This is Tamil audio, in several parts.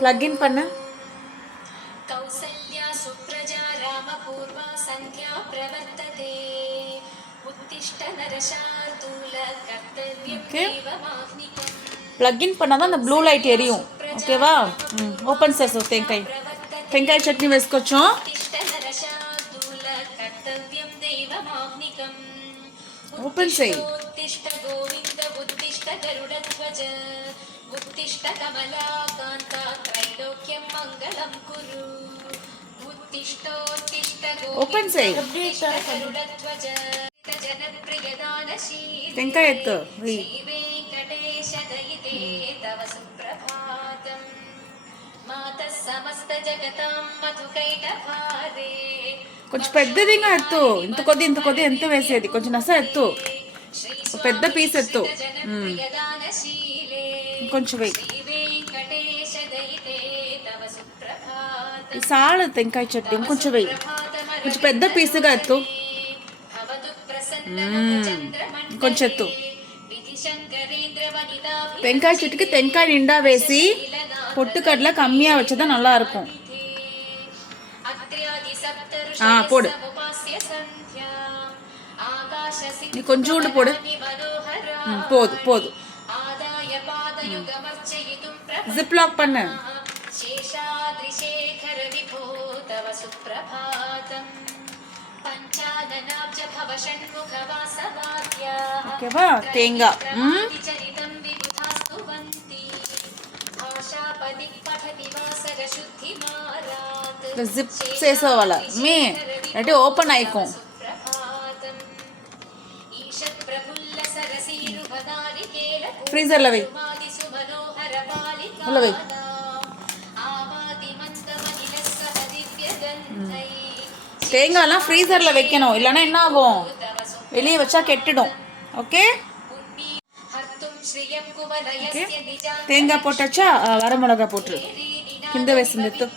பிளக்இன் பண்ண. கௌசல்யா சுப்ரஜா ராமபூர்வா சந்தியா பிரவர்த்ததே உத்திஷ்ட நரசார்தூல கர்த்தவ்யம் தெய்வமாஹ்னிகம். பிளக்இன் பண்ணாதான் அந்த ப்ளூ லைட் எரியும். ஓகேவா? ఓపెన్ చేసో టెంకాయ చట్నీ వేసుకొచ్చాం. ఓపెన్ చేయి. ఉత్తిష్ట గోవింద ఉత్తిష్ట గరుడధ్వజ ఉత్తిష్ట కమలాకాంత త్రైలోక్యం మంగళం కురు ఉత్తిష్టోత్తిష్ట ఓపెన్ చేయి. గరుడధ్వజ జనప్రియదానశీలి టెంకాయ ఎత్తు. వెంకటేశ దయితే తవ సుప్రభాతం మాతః సమస్త జగతాం మధుకైటభారే. కొంచెం పెద్దదిగా ఎత్తు. ఇంత కొద్ది ఎంత వేసేది, కొంచెం నస ఎత్తు. పెద్ద పీస్ ఎత్తు. కొంచెం వెయ్యి. సాలు టెంకాయ చట్నీ ఇంకొంచెం వెయ్యి. కొంచెం పెద్ద పీసుగా ఎత్తు. కొంచెం ఎత్తు. தேங்காய் சட்டுக்கு தேங்காய் நிண்டா வேசி பொட்டுக்கடலை கம்மியாக வச்சதான் நல்லா இருக்கும். போடு. நீ கொஞ்சோண்டு போடு. போதும். ஜிப் லாக் பண்ணு. ஓகேவா? தேங்காய் ஜிப் చేసేవాళ్ళ మీ అంటే ఓపెన్ అయికోం. ఫ్రీజర్లో వెయ్యి. உள்ள வெய். தேங்காய்லாம் ஃப்ரீசரில் வைக்கணும், இல்லைன்னா என்ன ஆகும், வெளியே வச்சா கெட்டுடும். ஓகே? தேங்காய் போட்டாச்சா? வரமிளகா போட்டுரு. కింద వేసింది ఎత్తు.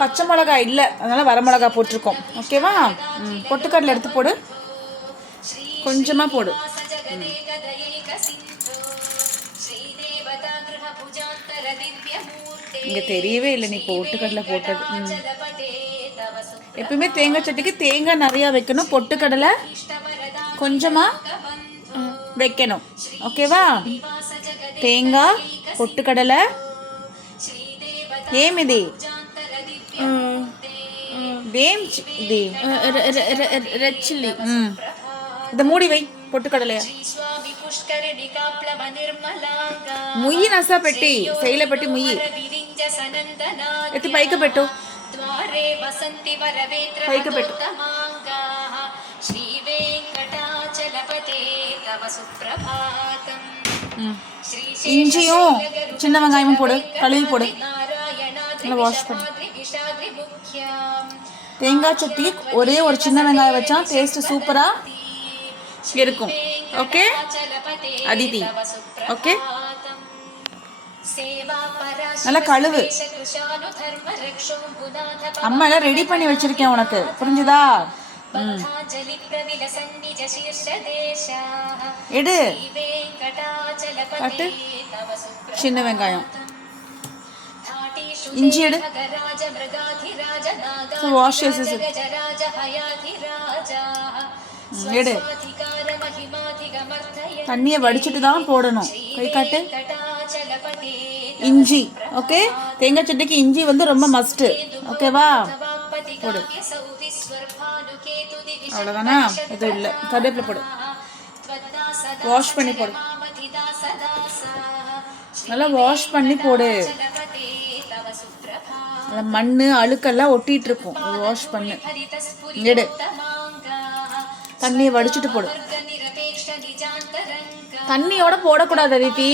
பச்சை மிளகா இல்லை, அதனால வரமிளகா போட்டிருக்கோம். ஓகேவா? பொட்டுக்கடலை எடுத்து போடு. கொஞ்சமாக போடு. இங்கே தெரியவே இல்லை நீ பொட்டுக்கடலை போட்டது. எப்பயுமே தேங்காய் சட்டிக்கு தேங்காய் நிறையா வைக்கணும், பொட்டுக்கடலை கொஞ்சமாக வைக்கணும். ஓகேவா? தேங்காய் பொட்டுக்கடலை. ఏమిది ఇది రెడ్ చిల్లీ. இதை மூடி வை. பொட்டுக்கடலையா ముయ్యి నసా పెట్టి శైల పెట్టి ముయ్యి ఎత్తి పైకి పెట్టు. పైకి పెట్టు. இஞ்சியும் சின்ன வெங்காயமும் போடு. கழுவி போடு. நல்லா வாஷ் பண்ணு. தேங்காய் சட்னி ஒரே ஒரு சின்ன வெங்காயம் வச்சா டேஸ்ட் சூப்பரா இருக்கும். ஓகே அதிதி? ஓகே, நல்லா கழுவு. அம்மா எல்லாம் ரெடி பண்ணி வச்சிருக்கேன் உனக்கு, புரிஞ்சுதா? எடு. கட்டு. சின்ன வெங்காயம், இஞ்சி எடு. வாஷ் చేసేసి எடு. தண்ணியை வடிச்சிட்டு தான் போடணும். கை காட்டு. இஞ்சி. ஓகே? தேங்காய் சட்னிக்கு இஞ்சி வந்து ரொம்ப மஸ்ட். ஓகேவா? போடு. அவ்வளோதானா? இது இல்லை, கருவேப்பிலை போடு. வாஷ் பண்ணி போடு. நல்லா வாஷ் பண்ணி போடு. மண் அழுக்கெல்லாம் ஒட்டிட்டு இருக்கும், வாஷ் பண்ணு. எடு. தண்ணியை வடிச்சிட்டு போடு. தண்ணியோட போடக்கூடாது அதித்தி,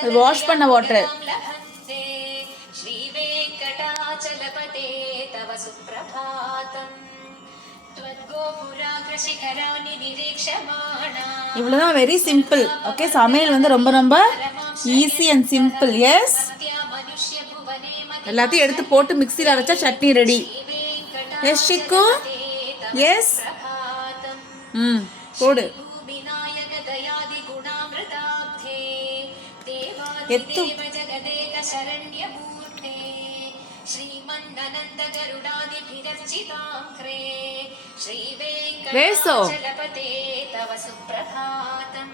அது வாஷ் பண்ண வாட்டர். இவ்வளோதான், வெரி சிம்பிள். ஓகே? சமையல் வந்து ரொம்ப ரொம்ப ஈஸி அண்ட் சிம்பிள். எஸ், எல்லாத்தையும் எடுத்து போட்டு மிக்சியில் அரைச்சா சட்னி ரெடி. எஸ் சிக்கு? எஸ். போடு. ఎత్తు జగదేక శరణ్యమూర్తే శ్రీమన్ననంద గరుడాదిభిరర్చితాంక్రే శ్రీ వెంకటాచలపతే తవ సుప్రభాతం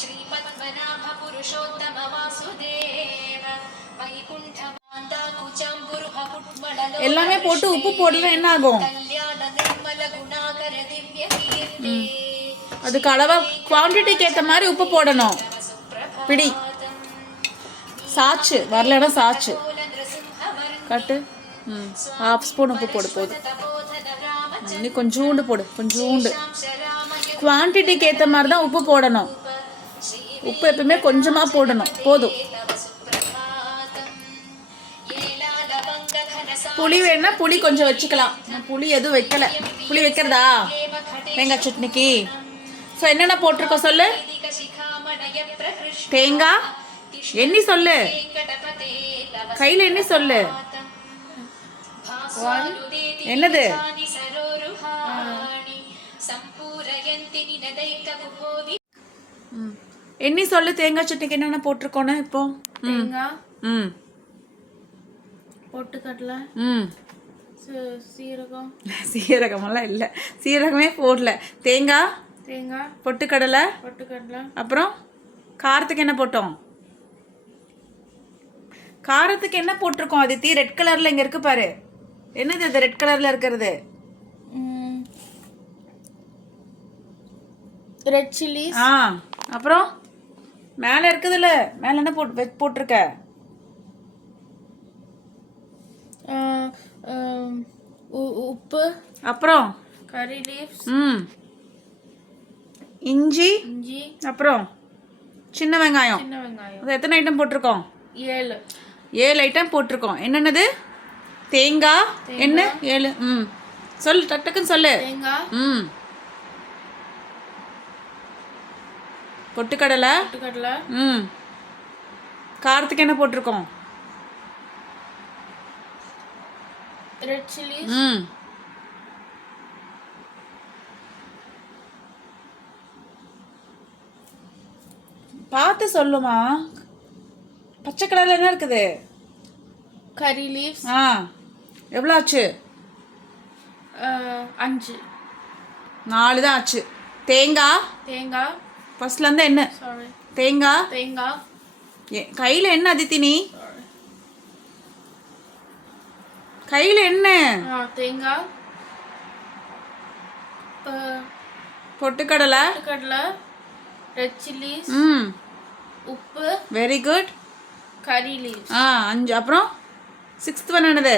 శ్రీపద్మనాభ పురుషోత్తమ వాసుదేవ వైకుంఠ మాందాకుచాంబురుహ పుట్మళలో எல்லாமே போட்டு உப்பு போடல என்ன ஆகும் கல்யாண நிர்மல குணாகர திவ்ய கீர்த்தி அதுக்கு அளவா குவான்டிட்டிக்கு ஏற்ற மாதிரி உப்பு போடணும் பிடி சாச்சு வரலன்னா சாச்சு கட்டு ஹாஃப் ஸ்பூன் உப்பு போடு போதும் நீ கொஞ்சோண்டு போடு கொஞ்சோண்டு குவான்டிட்டிக்கு ஏற்ற மாதிரி தான் உப்பு போடணும் உப்பு எப்பவுமே கொஞ்சமாக போடணும் போதும் புளி வேணும்னா புளி கொஞ்சம் வச்சுக்கலாம் நான் புளி எதுவும் வைக்கல புளி வைக்கிறதா தேங்காய் சட்னிக்கு ஸோ என்னென்ன போட்டிருக்கோம் சொல்லு தேங்காய் எண்ணி சொல்லு கையில் எண்ணி சொல்லு என்னது எண்ணி சொல்லு தேங்காய் சட்னிக்கு என்னென்ன போட்டிருக்கோன்னு இப்போ தேங்காய் ம் பொட்டுக்கடலை ம் சீரகம் சீரகமெல்லாம் இல்லை சீரகமே போடல தேங்காய் தேங்காய் பொட்டுக்கடலை பொட்டுக்கடலை அப்புறம் காரத்துக்கு என்ன போட்டோம் காரத்துக்கு என்ன போட்டிருக்கோம் அதித்தி ரெட் கலரில் இங்கே இருக்கு பாரு என்னது அது ரெட் கலரில் இருக்கிறது ரெட் சில்லி ஆ அப்புறம் மேலே இருக்குதுல்ல மேலே என்ன போட்டிருக்க உப்பு அப்புறம் கறி லீவ்ஸ் ம் இஞ்சி இஞ்சி அப்புறம் சின்ன வெங்காயம் சின்ன வெங்காயம் அது எத்தனை ஐட்டம் போட்டிருக்கோம் 7 ஐட்டம் போட்டிருக்கோம் என்னென்னது தேங்காய் என்ன 7 ம் சொல்லு டக்குன்னு சொல்லு தேங்காய் ம் பொட்டுக்கடலை பொட்டுக்கடலை ம் காரத்துக்கு என்ன போட்டிருக்கோம் ரெட் சில்லி ம் பார்த்து சொல்லுமா பச்சை கலரில் என்ன இருக்குது கறி லீவ்ஸ் ஆ எவ்வளோ ஆச்சு 5 4 தான் ஆச்சு தேங்காய் தேங்காய் ஃபர்ஸ்ட்லேருந்து என்ன சாரி தேங்காய் தேங்காய் கையில் என்ன அதித்தி நீ கையில் என்ன தேங்காய் பொட்டுக்கடலை பொட்டுக்கடலை ரெட் சில்லிஸ் ம் உப்பு வெரி குட் கறி லீவ்ஸ் 5 அப்புறம் 6th ஒன் என்னது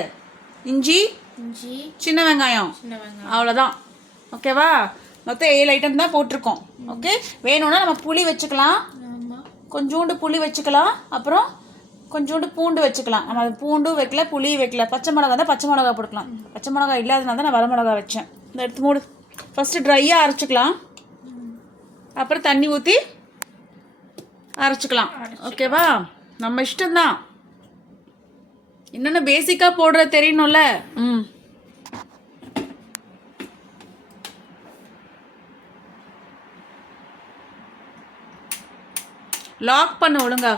இஞ்சி இஞ்சி சின்ன வெங்காயம் சின்ன வெங்காயம் அவ்வளோதான் ஓகேவா மொத்தம் 7 ஐட்டம் தான் போட்டிருக்கோம் ஓகே வேணும்னா நம்ம புளி வச்சுக்கலாம் ஆமாம் கொஞ்சோண்டு புளி வச்சுக்கலாம் அப்புறம் கொஞ்சோண்டு பூண்டு வச்சுக்கலாம் நம்ம அது பூண்டும் வைக்கல புளி வைக்கல பச்சை மிளகா தான் பச்சை மிளகா போட்டுக்கலாம் பச்சை மிளகா இல்லாதனால தான் நான் வர மிளகா வச்சேன் இந்த எடுத்து மூடு ஃபஸ்ட்டு ட்ரையாக அரைச்சிக்கலாம் அப்புறம் தண்ணி ஊற்றி அரைச்சிக்கலாம் ஓகேவா நம்ம இஷ்டம்தான் என்னென்ன பேசிக்காக போடுற தெரியணும்ல ம் லாக் பண்ணு ஒழுங்கா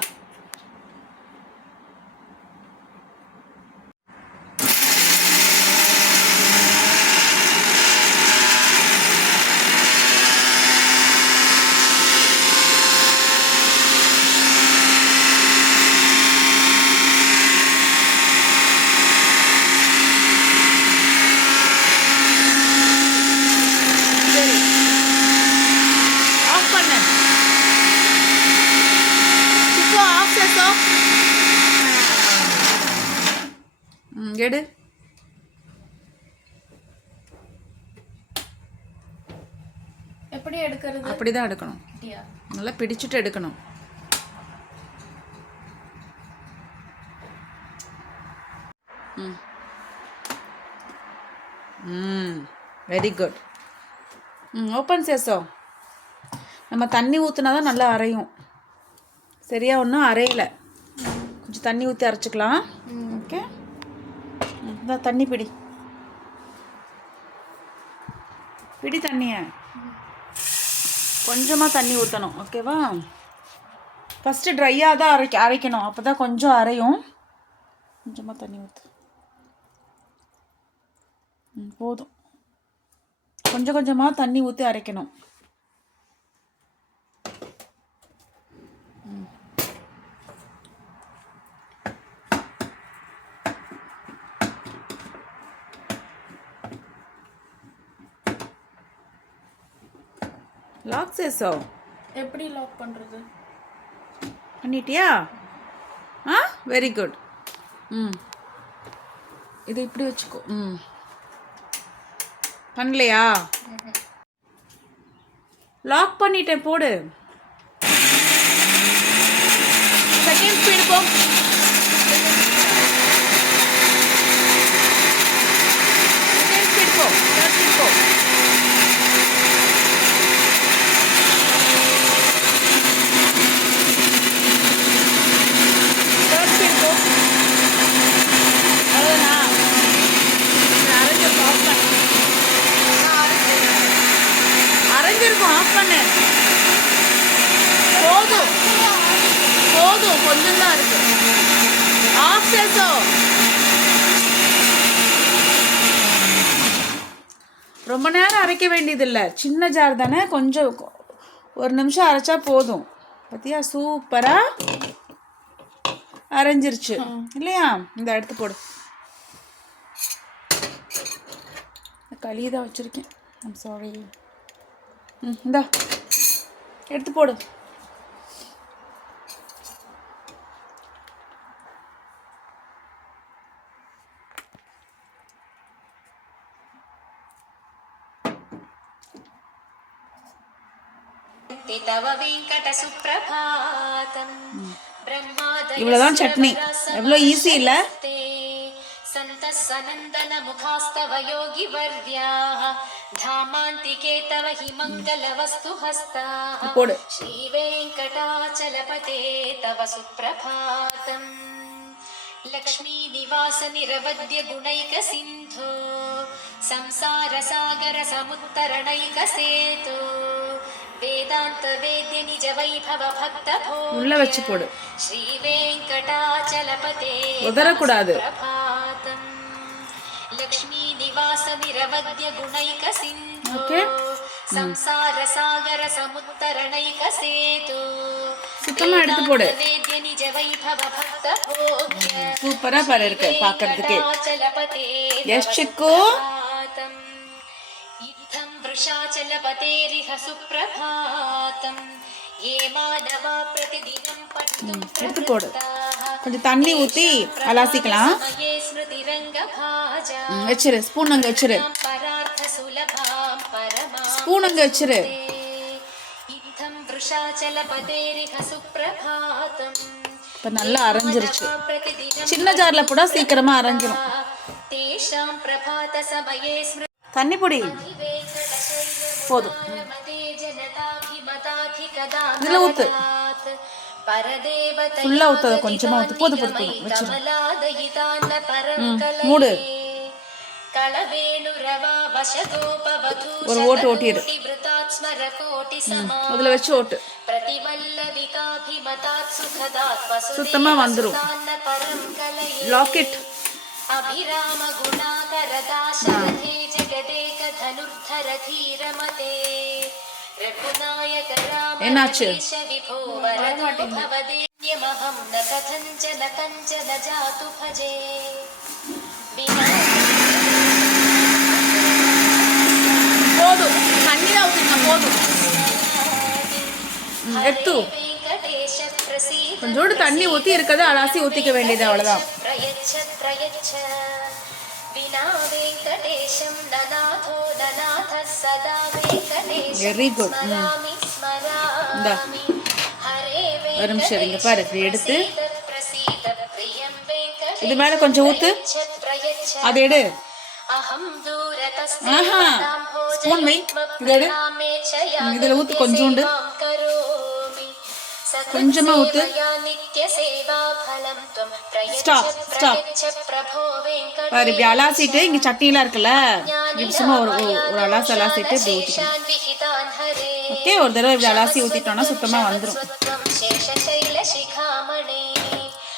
எடு எப்படி எடுக்கிறது அப்படிதான் எடுக்கணும் நல்லா பிடிச்சிட்டு எடுக்கணும் வெரி குட் ஓப்பன் சேசோ நம்ம தண்ணி ஊற்றினா தான் நல்லா அரையும் சரியா ஒன்றும் அரையலை கொஞ்சம் தண்ணி ஊற்றி அரைச்சிக்கலாம் ஓகே இதான் தண்ணி பிடி பிடி தண்ணியை கொஞ்சமாக தண்ணி ஊற்றணும் ஓகேவா ஃபஸ்ட்டு ட்ரையாக தான் அரைக்கணும், அப்போ தான் கொஞ்சம் அரையும். கொஞ்சமாக தண்ணி ஊற்று. போதும். கொஞ்சம் கொஞ்சமாக தண்ணி ஊற்றி அரைக்கணும். லாக் சேசோ எப்படி லாக் பண்ணுறது? பண்ணிட்டியா? ஆ, வெரி குட். இதை இப்படி வச்சுக்கோ. பண்ணலையா? லாக் பண்ணிட்டேன், போடு. செகண்ட் ஸ்பீடு போ. செகண்ட் ஸ்பீடு போ. தேர்ட் ஸ்பீடு போ. தேர்ட் ஸ்பீடு போ. அவ்வளோதானா? அரைஞ்சிருக்கும், ஆஃப் பண்ணு. அரைஞ்சிருக்கும், ஆஃப் பண்ணு. போதும் போதும், கொஞ்சம் தான் இருக்கு. ஆஃப் சேசோ. ரொம்ப நேரம் அரைக்க வேண்டியதில்லை, சின்ன ஜார் தானே, கொஞ்சம் ஒரு நிமிஷம் அரைச்சா போதும். பார்த்தியா, சூப்பராக அரைஞ்சிருச்சு இல்லையா? இந்த எடுத்து போடு. களி தான் வச்சுருக்கேன், ஐம் சாரி. இந்தா எடுத்து போடு. இவ்வளோதான் சட்னி. எவ்வளோ ஈஸி இல்லை? सन्तस्सनन्दन मुखास्तव योगि वर्याः धामान्तिके तव हि मङ्गलवस्तु हस्ताः श्रीवेङ्कटाचलपते तव सुप्रभातम् लक्ष्मीनिवास निरवद्य गुणैक सिन्धो संसारसागर समुत्तरणैकसेतु वेदांत वेद्य निज वैभव भक्त உள்ள வச்சு போடு. श्री वेंकटाचलपते உதறக்கூடாது. प्रभातम् लक्ष्मी निवास निरवद्य गुणैक सिन्धो संसार सागर समुत्तरणैक सेतु சுத்தமா எடுத்து போடு. वेद्य निज वैभव भक्त भोग्य சூப்பரா பாரு இருக்கு பார்க்கிறதுக்கே. எஸ் சிக்கு. वृषाचलपतेरिह सुप्रभातम् ये मानवा प्रतिदिनं पठितुं எடுத்து போடு. கொஞ்சம் தண்ணி ஊற்றி அலாசிக்கலாம். समये स्मृतिरङ्गभाजा வச்சிரு, ஸ்பூன் அங்கே வச்சிரு. परार्थ सुलभां परमा ஸ்பூன் அங்கே வச்சிரு. इत्थं वृषाचलपतेरिह सुप्रभातम् இப்போ நல்லா அரைஞ்சிருச்சு. சின்ன ஜாரில் போட சீக்கிரமாக அரைஞ்சிரும். तेषां प्रभात समये தண்ணி பொடி போதும். இதில் ஊற்று. ஃபுல்லாக ஊற்றாத, கொஞ்சமாக ஊற்று. போதும் போதும் போதும், வச்சிரு. மூடு. ஒரு ஓட்டு ஓட்டிடு. அதில் வச்சு ஓட்டு. சுத்தமாக வந்துடும். லாக்கெட். अभिराम गुणाकर दाशरथे जगदेक धनुर्धर धीरमते रघुनायक राम नरेश विभो वरदो भवदेन्यमहं न कथञ्चन कञ्चन जातु भजे போதும், தண்ணி தான் ஊற்றினா போதும். எடுத்து கொஞ்சோடு தண்ணி ஊற்றி இருக்கிறத அலாசி ஊற்றிக்க வேண்டியது, அவ்வளோதான். Very good. இந்தா ஒரு நிமிஷம் இங்கே பாரு, இப்படி எடுத்து இது மேலே கொஞ்சம் ஊற்று. அதை எடு. ஆஹா, ஸ்பூன் வை. இதை எடு. இதில் ஊற்று கொஞ்சோண்டு. கொஞ்சமா ஊத்து. Stop stop. பாரு, இப்படி அலாசிட்டு இங்க சட்னிலாம் இருக்குல்ல, இப்படி சும்மா ஒரு அலாசி அலாசிட்டு இப்படி ஊற்றிக்கணும். ஓகே, ஒரு தடவை இப்படி அலாசி ஊற்றிட்டோம்னா சுத்தமாக வந்துடும்.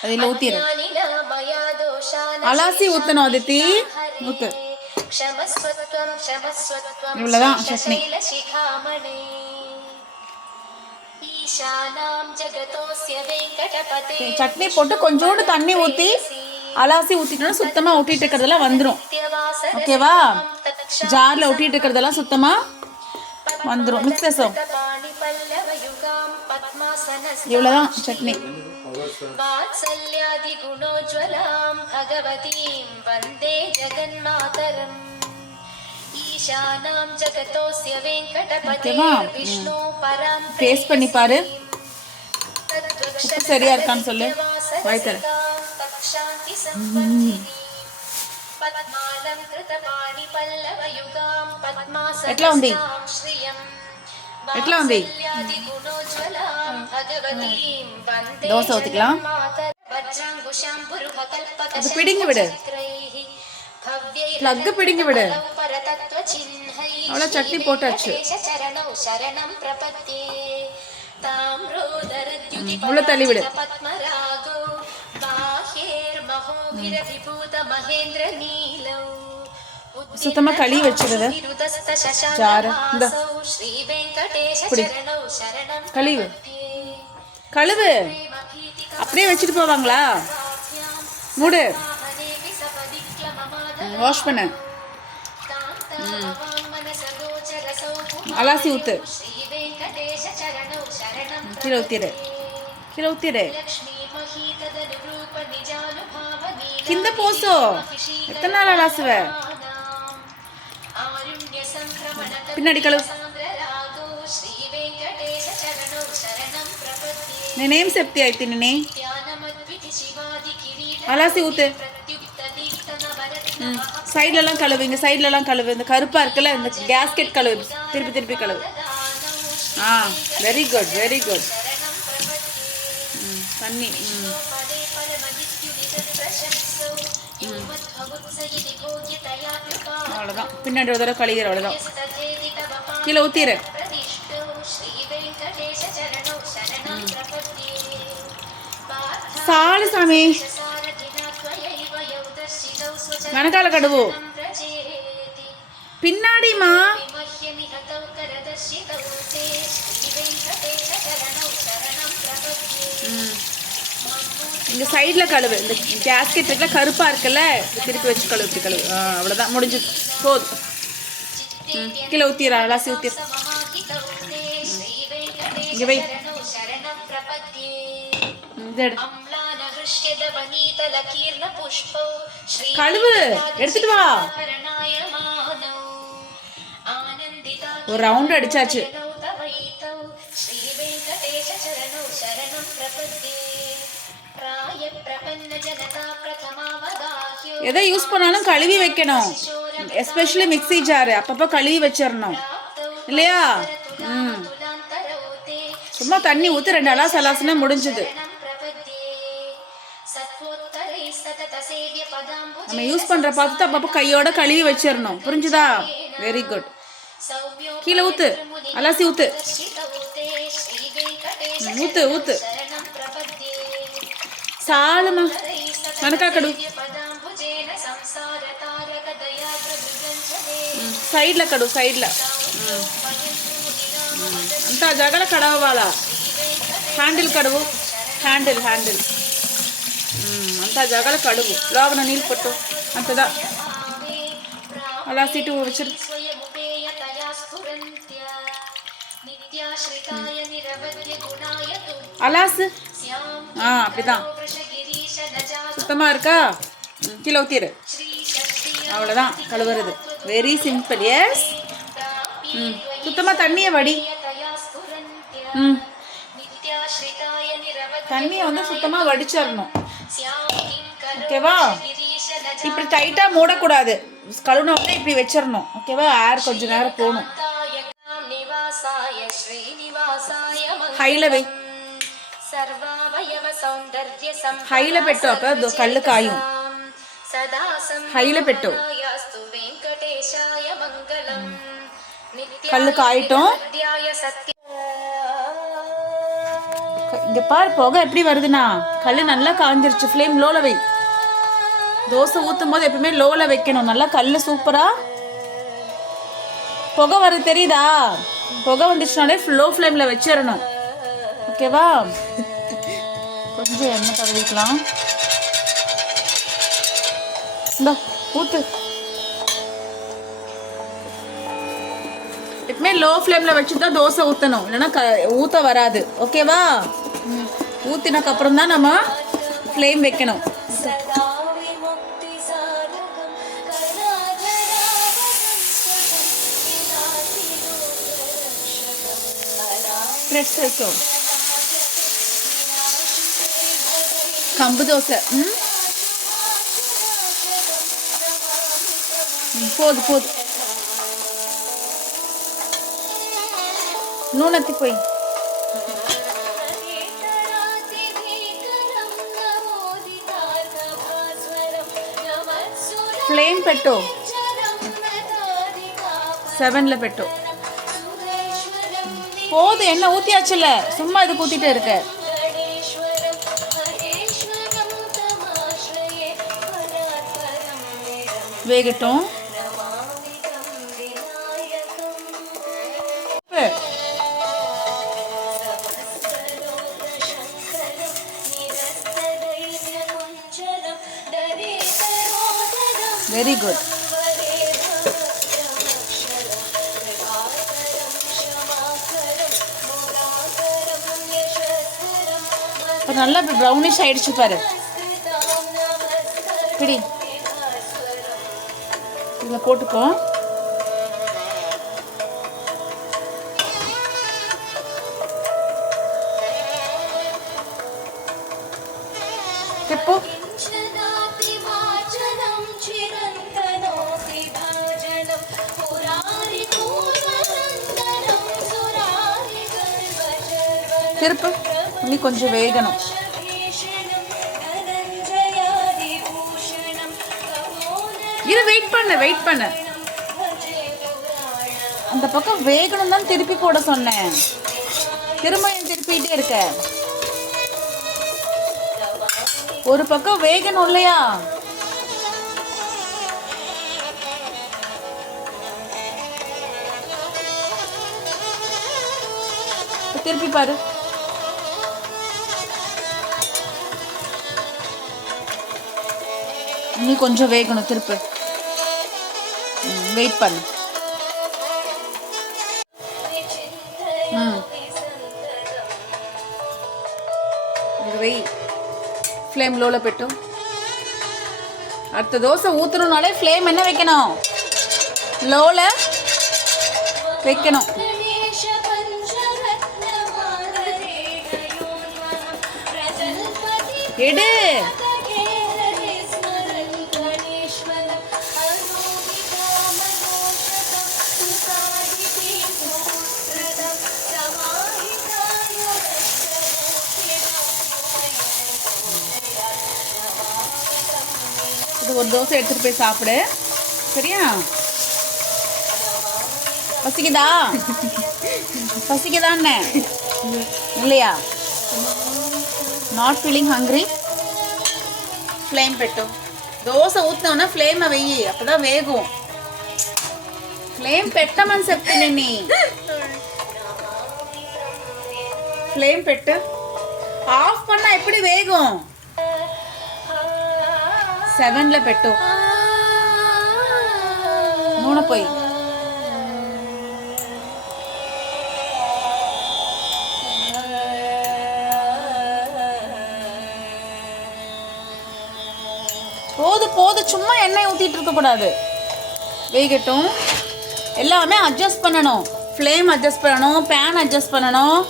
அதில் ஊற்றிடு. अज्ञानिना मया दोषान् அலாசி ஊற்றணும் அதித்தி. ஊற்று. क्षमस्वत्वं क्षमस्वत्वं இவ்வளோதான் சட்னி. शैलशिखामणे ईशानां जगतोऽस्य वेङ्कटपते சட்னி போட்டு கொஞ்சோண்டு தண்ணி ஊற்றி அலாசி ஊற்றிட்டோன்னா சுத்தமாக ஒட்டிட்டு இருக்கிறதெல்லாம் வந்துடும். ஓகேவா? ஜாரில் ஒட்டிட்டு இருக்கிறதெல்லாம் சுத்தமாக வந்துடும். மிக்சஸும் இவ்வளோதான் சட்னி. वात्सल्यादिगुणोज्ज्वलां भगवतीं वन्दे जगन्मातरम् ईशानां जगतोऽस्य वेङ्कटपते विष्णु परां டேஸ்ட் பண்ணி பாரு. உப்பு சரியா இருக்கான்னு சொல்லு. வாய் தர. शान्ति सम्पत्तिः पद्मालङ्कृतपाणि पल्लवयुगां पद्मासनस्यां श्रियम् ఎట్లా ఉంది? దోశ ஊற்றிக்கலாம். அது பிடிங்கி விடு. ப்ளக்கு பிடிங்கி விடு. அவ்வளோ சட்னி போட்டாச்சு. உள்ள தள்ளி விடு. சுத்தமாக கழுவி வச்சிருது ஜாரு. இந்த இப்படி கழுவு கழுவு. அப்படியே வச்சுட்டு போவாங்களா? மூடு. வாஷ் பண்ண. அலாசி ஊத்து. கீழே ஊத்திடு. கீழே ஊத்திடு. కింద పోసో. எத்தனை நாள் அலாசுவ? பின்னாடி కలువు. నేనేం చెప్తే అయితే నేనే அலாசி ஊத்து. சைட்லலாம் கழுவு. இங்கே சைட்லலாம் கழுவு. இந்த கருப்பாக இருக்குல்ல, இந்த கேஸ்கெட் கழுவு. திருப்பி திருப்பி கழுவு. Very good very good. தண்ணி. அவ்வளோதான். பின்னாடி ஒரு தடவை கழுகிற. அவ்வளோதான். கீழே ஊற்றிடு. சாலு சாமி. వెనకాల కడువు. பின்னாடிமா. இந்த சைடில் கழுவு. இந்த கேஸ்கெட் இருக்குல்ல, கருப்பாக இருக்குல்ல, திருப்பி வச்சு கழுவு. இப்படி கழுவு. அவ்வளோதான், முடிஞ்சது. போதும். கீழே ஊற்றிடுறா. அலாசி ஊற்றிடு. இங்கே வை. கழுவு. எடுத்துட்டு வா. ஒரு ரவுண்ட் அடிச்சாச்சு. எதை யூஸ் பண்ணாலும் கழுவி வைக்கணும். எஸ்பெஷலி மிக்ஸி ஜாரு அப்பப்போ கழுவி வச்சிடணும் இல்லையா? சும்மா தண்ணி ஊற்றி 2 அலாசு அலாசுனா முடிஞ்சுது. நம்ம யூஸ் பண்ணுற பார்த்து அப்பப்போ கையோட கழுவி வச்சிடணும். புரிஞ்சுதா? Very good. கீழே ஊத்து. அலாசி ஊத்து. ஊத்து ஊத்து. சாலுமா. கணக்கா கடு. సైడ్ల కడు. సైడ్ల అంతా జగల కడవాలా. హ్యాండిల్ కడువు. హ్యాండిల్ హ్యాండిల్ అంతా జగల కడువు. లోపల నీళ్ళు పట్టు. అంతదా. అలా సీటు வச்சிரு. அலாசு. அப்படிதான். சுத்தமா இருக்கா? கீழே ஊத்திரு. அவ்வளோதான் கழுவுறது. Very simple. எஸ். சுத்தமாக தண்ணியை வடி. தண்ணியை வந்து சுத்தமாக வடிச்சிடணும். ஓகேவா? இப்படி டைட்டாக மூடக்கூடாது. கழுவுன உடனே இப்படி வச்சிடணும். ஓகேவா? ஏர் கொஞ்ச நேரம் போகணும். హైల వే. హైల పెట్టు. అప్పుడు కళ్ళు కాయం. హైల పెట్టు. కళ్ళు కాయటం. இங்கே பாரு புகை எப்படி வருதுண்ணா. கல் நல்லா காஞ்சிருச்சு. ஃப்ளேம் லோவில் வை. தோசை ஊற்றும் போது எப்பவுமே லோவில் வைக்கணும். நல்லா கல் சூப்பராக புகை வருது தெரியுதா? புகை வந்துச்சுனாலே லோ ஃப்ளேமில் வச்சிடணும். ஓகேவா? கொஞ்சம் எண்ணெய் தடவிக்கலாம். இந்த ஊற்று. எப்பவுமே லோ ஃப்ளேமில் வச்சு தான் தோசை ஊற்றணும், இல்லைன்னா ஊற்ற வராது. ஓகேவா? ஊற்றினக்கப்புறம் தான் நம்ம ஃப்ளேம் வைக்கணும். ஃப்ரெஷ் ரசம் கம்பு தோசை. போதும். நூனத்தி போய் ఫ్లేమ్ పెట్టు. 7ல పెట్టు. போதும், என்ன ஊற்றியாச்சுல்ல, சும்மா இது ஊற்றிட்டே இருக்க. வேகட்டும். Very good. நல்லா ப்ரௌனிஷ் ஆயிடுச்சு பாரு. பிடி, இதில் போட்டுக்கோ. இப்போ திருப்பு. இன்னி கொஞ்சம் வேகணும். இரு, வெயிட் பண்ணு. அந்த பக்கம் வேகணும் தான் திருப்பி போட சொன்னேன். திரும்ப திருப்பிட்டே இருக்க. ஒரு பக்கம் வேகணும் இல்லையா? திருப்பி பாரு. நீ கொஞ்சம் வேகணும். திருப்பு. வெயிட் பண்ணு. వెయ్యి. ఫ్లేమ్ లోలో పెట్టు. அடுத்த தோசை ஊற்றணுனாலே ஃப்ளேம் என்ன வைக்கணும்? லோவில் வைக்கணும். எடு. இது ஒரு தோசை எடுத்துகிட்டு போய் சாப்பிடு. சரியா? பசிக்குதான்னு இல்லையா? Not feeling hungry? ஃப்ளேம் పెట్టు. దోశ ఊతనోనా ఫ్లేమ్ వెయ్యి, అప్పుదా వేగం. ఫ్లేమ్ పెట్టమని చెప్తున్నా నీ. ఫ్లేమ్ పెట్టు. ఆఫ్ பண்ணா எப்படி வேகும்? 7ல పెట్టు. నూనె పోయి. போது சும்மா எண்ணெய் ஊற்றிட்டு இருக்கக்கூடாது. வேகட்டும். எல்லாமே அட்ஜஸ்ட் பண்ணணும். ஃப்ளேம் அட்ஜஸ்ட் பண்ணணும், பேன் அட்ஜஸ்ட் பண்ணணும்.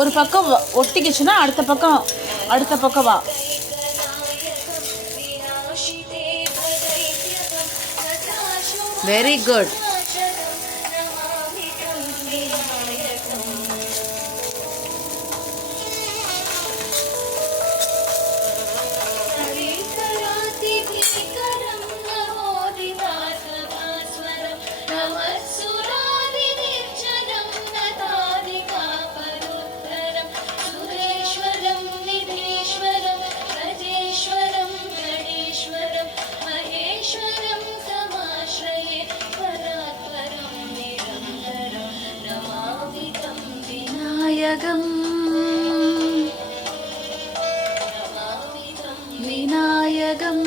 ஒரு பக்கம் ஒட்டிக்கிச்சுன்னா அடுத்த பக்கம் வா. Very good. விநாயகம் விநாயகம்.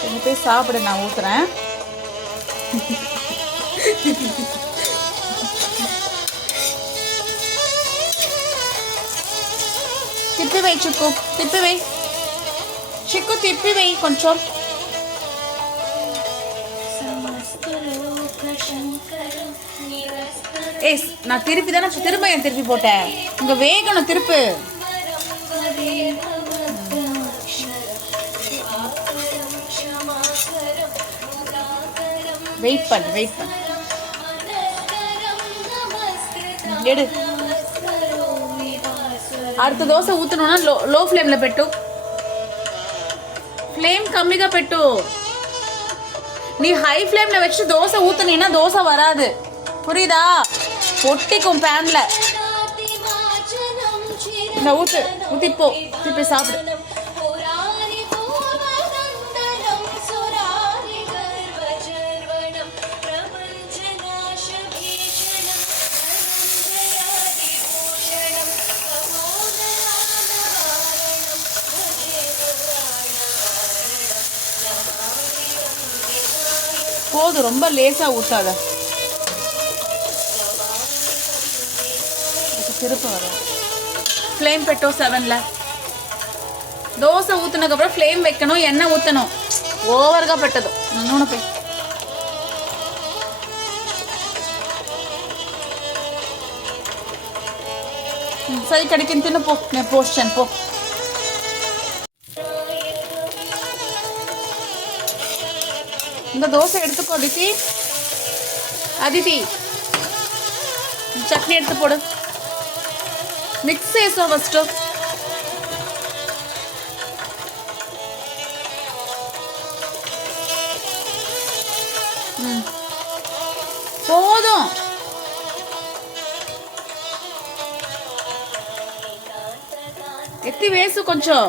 கொஞ்சம் போய் சாப்பிட, நான் ஊத்துறேன். తిప్పి వేయి చిక్కు, తిప్పి వేయి చిక్కు, తిప్పి వేయి కొంచెం. ஏய், நான் திருப்பி தானே, திரும்ப ஏன் திருப்பி போட்டேன்? இங்க வேகணும், திருப்பு. வெயிட் பண்ணு, வெயிட் பண்ணு. எடு. அடுத்த దోశ ఊతనున్నా లో ఫ్లేమ్లో పెట్టు. ఫ్లేమ్ కమ్మిగా పెట్టు. நீ ஹை ஃப்ளேமில் வச்சு தோசை ஊற்றுனீன்னா தோசை வராது, புரியுதா? ஒட்டிக்கும் பேனில். இந்த ஊற்று, ஊற்றிப்போ, திருப்பி சாப்பிடு. போதும், ரொம்ப லேசாக ஊற்றாத. திருப்ப வரும். ஃப்ளேம் பெட்டோ 7ல் தோசை ஊற்றுனதுக்கப்புறம் ஃப்ளேம் வைக்கணும், எண்ணெய் ஊற்றணும். ஓவருగా పెట్టదు. నూనె పోయి. సరే ఇక్కడికి తిను పో, నేను పోస్టాను పో. இந்த தோசை எடுத்துக்கோ அதித்தி. அதித்தி, சட்னி எடுத்து போடு. மிக்ஸ் చేసో ఫస్ట్. போதும். ఎత్తి వేసు కొంచెం.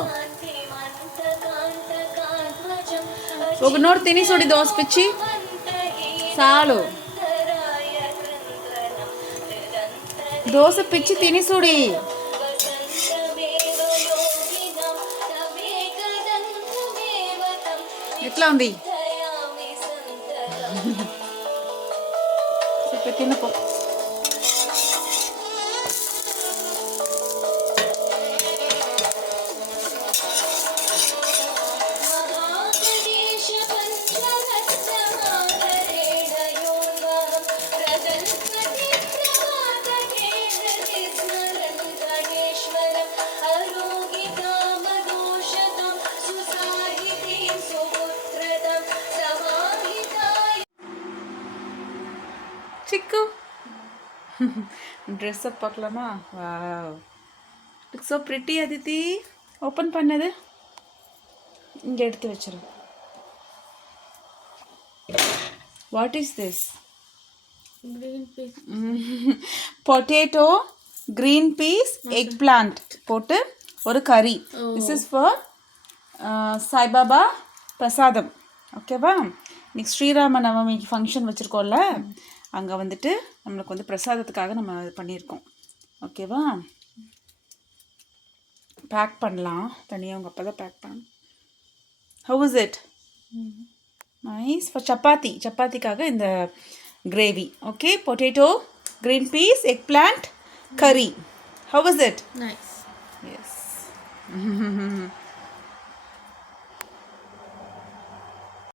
ఒక నోరు తినేసోడి దోశ పిచ్చి చాలు. దోశ పిచ్చి తినేసోడి. ఎట్లా ఉంది? చెప్పి తినపో. சிக்கு, ட்ரெஸ் அப் பார்க்கலாமா? Wow, look so pretty. Aditi, open பண்ணது இங்கே எடுத்து வச்சிரு. What is this? green pea. Potato, green peas, egg plant போட்டு ஒரு கறி. திஸ் இஸ் ஃபார் சாய்பாபா பிரசாதம். ஓகேவா? இன்னைக்கு ஸ்ரீராம நவமிக்கு ஃபங்க்ஷன் வச்சுருக்கோம்ல, அங்கே வந்துட்டு நம்மளுக்கு வந்து பிரசாதத்துக்காக நம்ம பண்ணியிருக்கோம். ஓகேவா? பேக் பண்ணலாம் தனியாக. உங்கள் அப்பா தான் பேக் பண்ண. How is it? Nice. For chapati, சப்பாத்திக்காக இந்த gravy. Okay, potato, green peas, eggplant, curry. How is it? Nice. S.